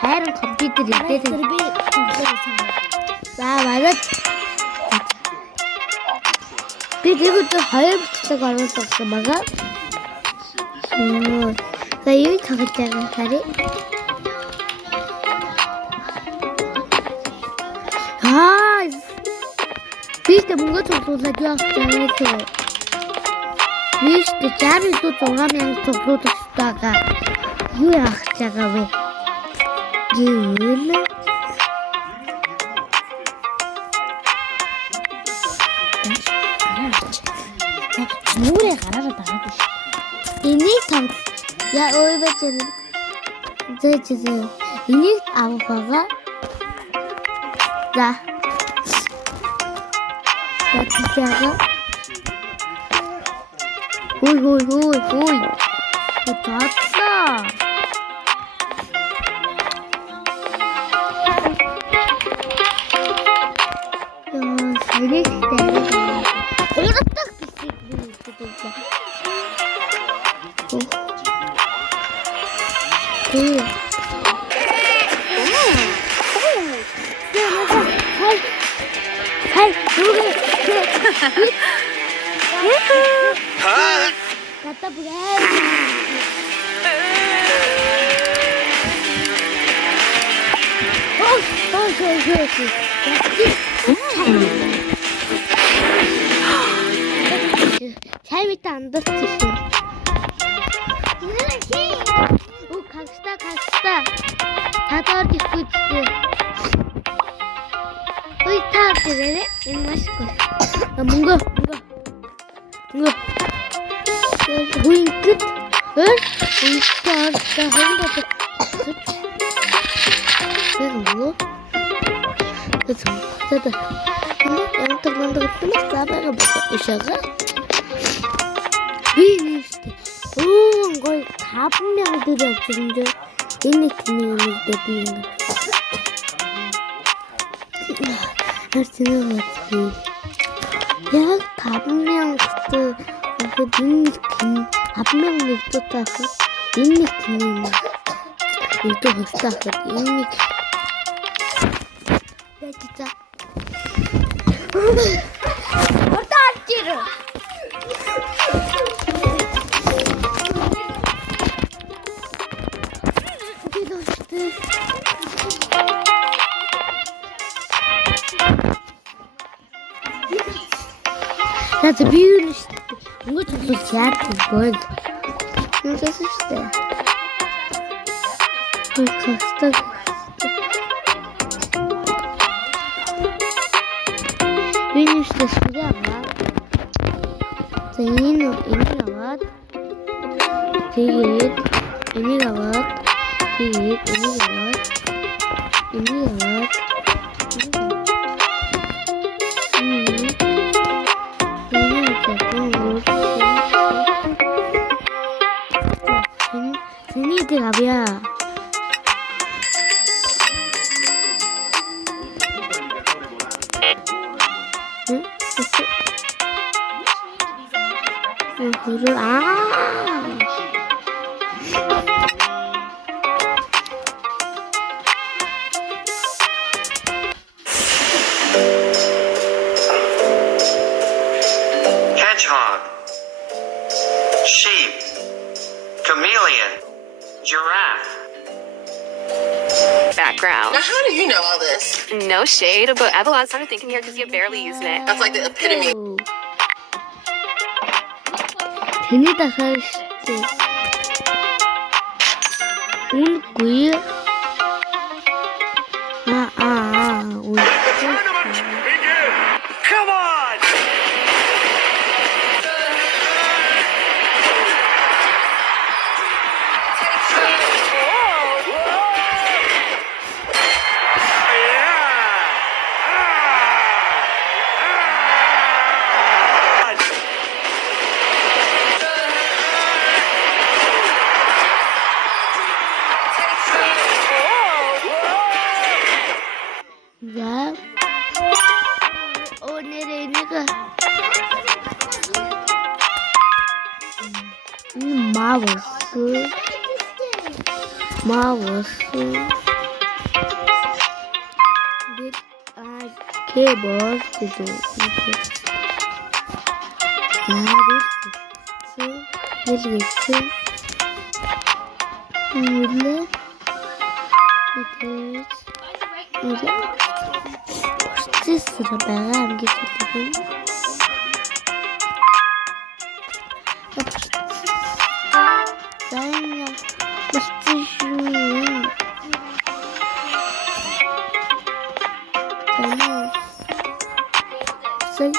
хайрын компьютер идээд. За манай би тэгвэл 2 бичлэг оруулсан байгаа. За юу тоглож байгаа харъя. Бид мөнгө цуглуулад явж байгаа. Бид 60-6,000 цуглуулах байгаа. Юу яах гэж байгаа вэ? Гэл. Нүрэ гараад байгаа биш. Энийг тав. Яа ой бачаа. Зэжээ. Энийг авах байгаа. За. Зэжээ. Хүй. Татлаа. Чаймитай андалчихсан. Оо кагста. Татаар дихгүй. Ой таардээ энэ машгүй. Мөнгө. Хүйгд. Ийстаа хондоо. Тэгвэл Тэд янтар мандагтмас забага бишага биштэй гой 5,000 төгрөг авчихсан. Энэ тийм юм дэдэн. Арчнаа мат. Яг 5,000 төгрөг энэ 5,000 төгрөг энэ тийм юм. Itu hostah ini. Kita. Ortancir. That's a beautiful. What is this cat? Good. What is this? Каста. Виниште сюда, Зайну инилават. Тигит инилават. Сините гавья. Hedgehog, sheep, chameleon, giraffe. Background. Now, how do you know all this? No shade, but I have a lot of time thinking here because you're barely using it. That's like the epitome. Тэний дахиад үнгүй Come on! Mouse. Keyboard gitu. Sıra ben getirdim. Ben yapmıştım. Tamam. Sen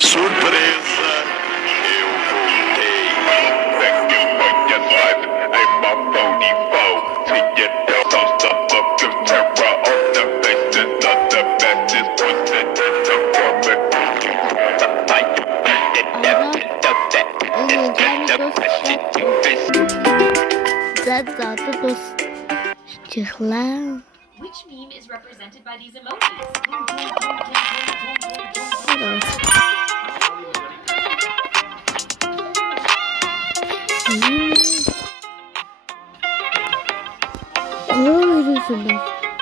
Surpresa, eu voltei. Sangue, manha, life, I'm a phony foe. See it, don't stop the terror of the faces of the badges. Put it in the former. The fight, it never does that. It's the passion to this. zaten dostçuklar. Which meme is represented by these emojis?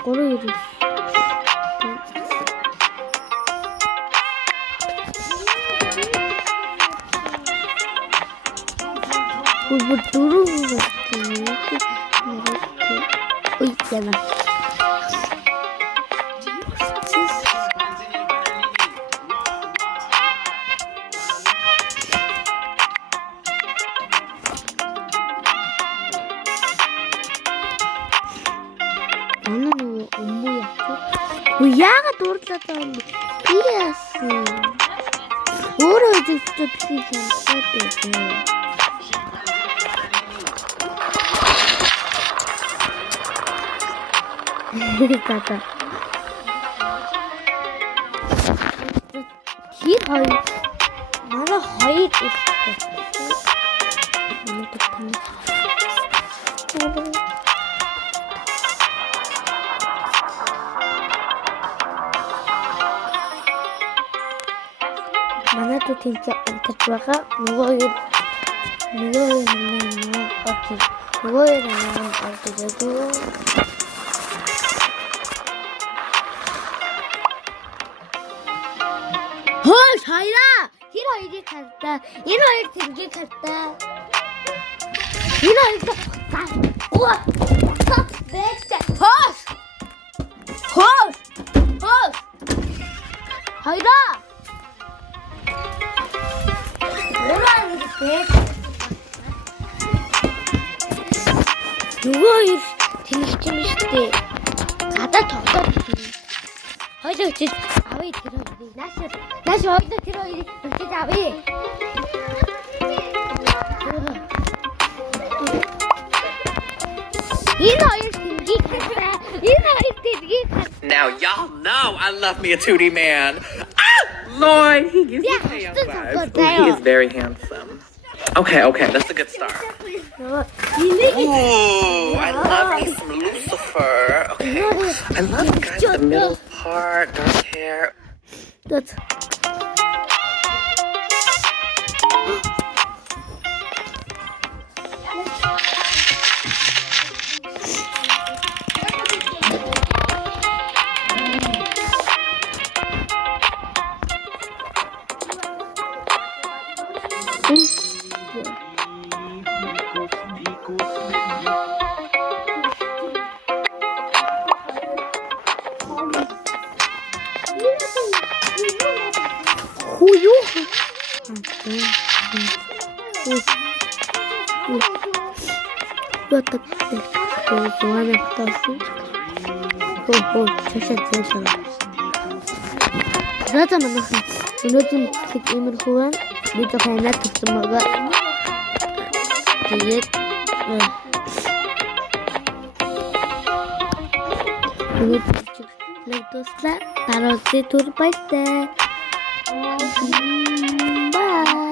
Koruyoruz. Bu durum mu? Uy canım. Onun umbu yaptı. Bu yağa doğrulatalım. Biliyorsun. Orada üstte pişeceğim. Kaka. Hayır. Bana hayır işte. Mana tuh tingkat terbaca mulai oke mulai dengan arti itu hoş hayra yine kartta yine tinggi kartta yine hoş hayra 누가 들리시지? 가다 더 허저 지 아위 들어 나시 허저 들어 이렇게 아위 Now y'all know I love me a Tootie man. Ah, Lord, he gives me handsome vibes. Ooh, he is very handsome. Okay, that's a good start. Ooh, I love me some Lucifer. Okay, I love guys the middle part, dark hair. That's Zaten menurut imir kuan di kafe na semoga Тэгээд өнөөдөр дуслаа. Дараа үсээ түр баяртай. Bye.